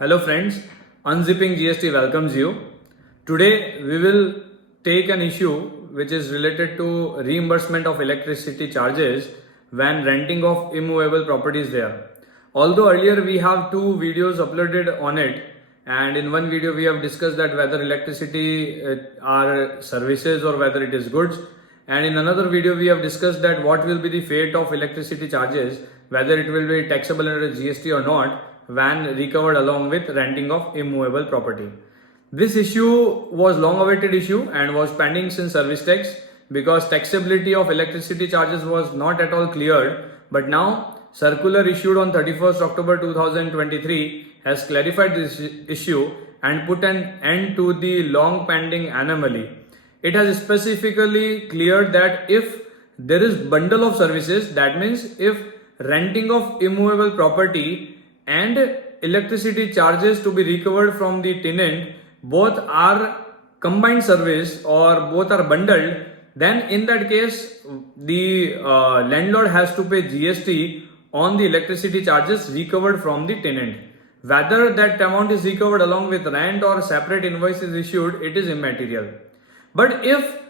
Hello friends, Unzipping GST welcomes you. Today we will take an issue which is related to reimbursement of electricity charges when renting of immovable properties there. Although earlier we have two videos uploaded on it, and in one video we have discussed that whether electricity are services or whether it is goods, and in another video we have discussed that what will be the fate of electricity charges, whether it will be taxable under GST or not when recovered along with renting of immovable property. This issue was long awaited issue and was pending since service tax because taxability of electricity charges was not at all cleared, but now circular issued on 31st October 2023 has clarified this issue and put an end to the long pending anomaly. It has specifically cleared that if there is bundle of services, that means if renting of immovable property and electricity charges to be recovered from the tenant both are combined service or both are bundled, then in that case the landlord has to pay GST on the electricity charges recovered from the tenant. Whether that amount is recovered along with rent or separate invoice is issued, it is immaterial. But if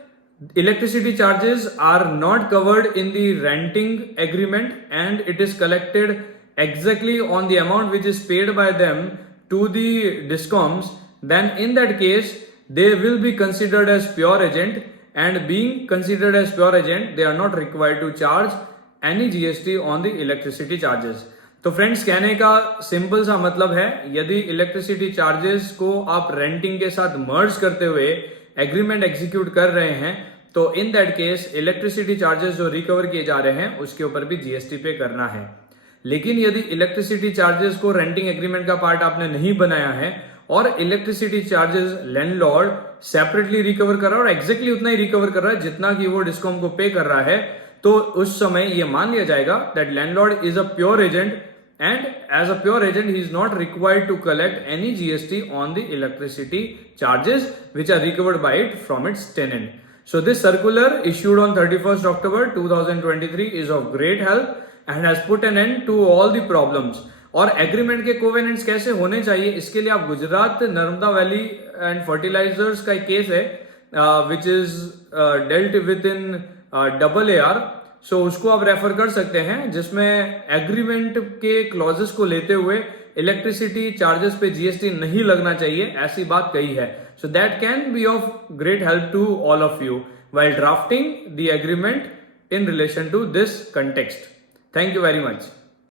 electricity charges are not covered in the renting agreement and it is collected exactly on the amount which is paid by them to the discoms, then in that case they will be considered as pure agent, and being considered as pure agent they are not required to charge any GST on the electricity charges. तो friends, कहने का simple सा मतलब है, यदि electricity charges को आप renting के साथ मर्ज करते हुए एग्रीमेंट एग्जीक्यूट कर रहे हैं तो in that case electricity charges जो रिकवर किए जा रहे हैं उसके ऊपर भी जीएसटी पे करना है. लेकिन यदि इलेक्ट्रिसिटी चार्जेस को रेंटिंग एग्रीमेंट का पार्ट आपने नहीं बनाया है और electricity charges landlord separately recover कर रहा है और एग्जैक्टली उतना ही रिकवर कर रहा है जितना कि वो डिस्कॉम को पे कर रहा है, तो उस समय ये मान लिया जाएगा that landlord is a pure agent and as a pure agent he is not required to collect any GST on the electricity charges which are recovered by it from its tenant. So this circular issued on 31st October 2023 is of great help and has put an end to all the problems. और agreement के covenants कैसे होने चाहिए इसके लिए आप Gujarat Narmada Valley and Fertilizers का एक केस है विच इज डेल्ट विद इन AAR. सो उसको आप रेफर कर सकते हैं जिसमें एग्रीमेंट के क्लॉजेस को लेते हुए इलेक्ट्रिसिटी चार्जेस पे जीएसटी नहीं लगना चाहिए ऐसी बात कही है. So that can be of great help to all of you while drafting the agreement in relation to this context. Thank you very much.